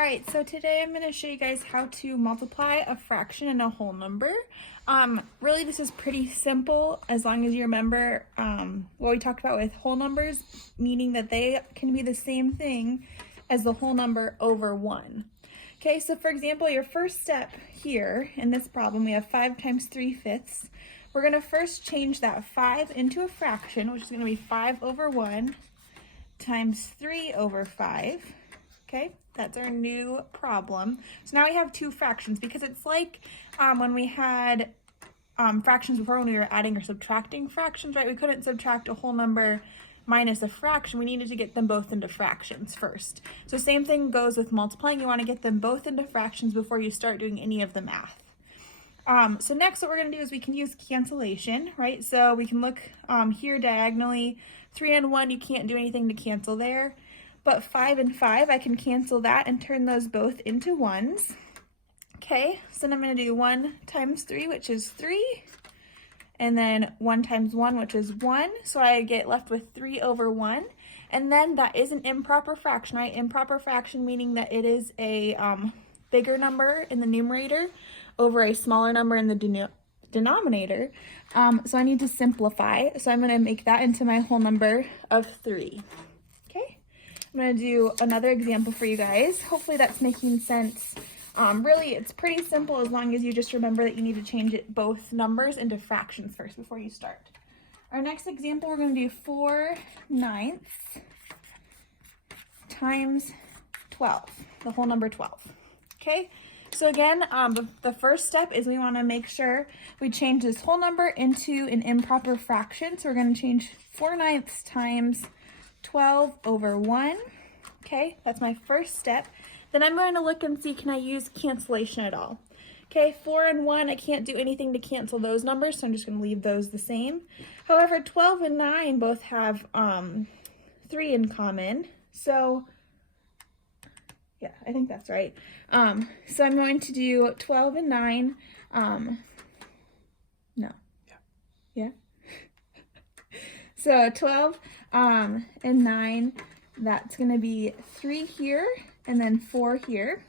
Alright, so today I'm going to show you guys how to multiply a fraction and a whole number. Really this is pretty simple as long as you remember what we talked about with whole numbers, meaning that they can be the same thing as the whole number over 1. Okay, so for example, your first step here in this problem, we have 5 times 3/5. We're going to first change that 5 into a fraction, which is going to be 5 over 1 times 3 over 5. Okay, that's our new problem. So now we have two fractions because it's like when we had fractions before when we were adding or subtracting fractions, right? We couldn't subtract a whole number minus a fraction. We needed to get them both into fractions first. So same thing goes with multiplying. You want to get them both into fractions before you start doing any of the math. So next what we're going to do is we can use cancellation, right? So we can look here diagonally. 3 and 1, you can't do anything to cancel there. But 5 and 5, I can cancel that and turn those both into 1s. Okay, so then I'm going to do 1 times 3, which is 3. And then 1 times 1, which is 1. So I get left with 3 over 1. And then that is an improper fraction, right? Improper fraction meaning that it is a bigger number in the numerator over a smaller number in the denominator. So I need to simplify. So I'm going to make that into my whole number of 3. I'm going to do another example for you guys. Hopefully that's making sense. Really, it's pretty simple as long as you just remember that you need to change both numbers into fractions first before you start. Our next example, we're going to do 4/9 times 12, the whole number 12. Okay, so again, the first step is we want to make sure we change this whole number into an improper fraction. So we're going to change 4/9 times 12 over 1. Okay, that's my first step. Then I'm going to look and see, can I use cancellation at all? Okay, 4 and 1, I can't do anything to cancel those numbers, so I'm just going to leave those the same. However, 12 and 9 both have 3 in common, so yeah, I think that's right. So I'm going to do 12 and 9, no. Yeah? So 12 and 9, that's going to be 3 here and then 4 here.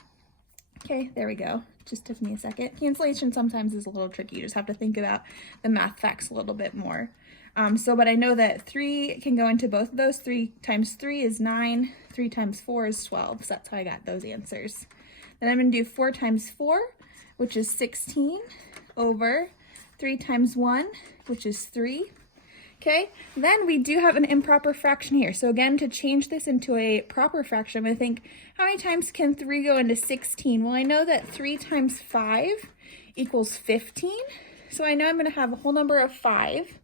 Okay, there we go. Just took me a second. Cancellation sometimes is a little tricky. You just have to think about the math facts a little bit more. But I know that 3 can go into both of those. 3 times 3 is 9. 3 times 4 is 12. So that's how I got those answers. Then I'm going to do 4 times 4, which is 16, over 3 times 1, which is 3. Okay, then we do have an improper fraction here. So again, to change this into a proper fraction, I'm going to think, how many times can 3 go into 16? Well, I know that 3 times 5 equals 15. So I know I'm going to have a whole number of 5.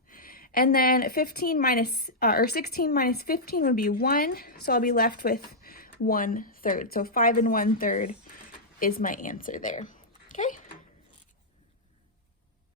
And then 16 minus 15 would be 1. So I'll be left with 1/3. So 5 and 1/3 is my answer there.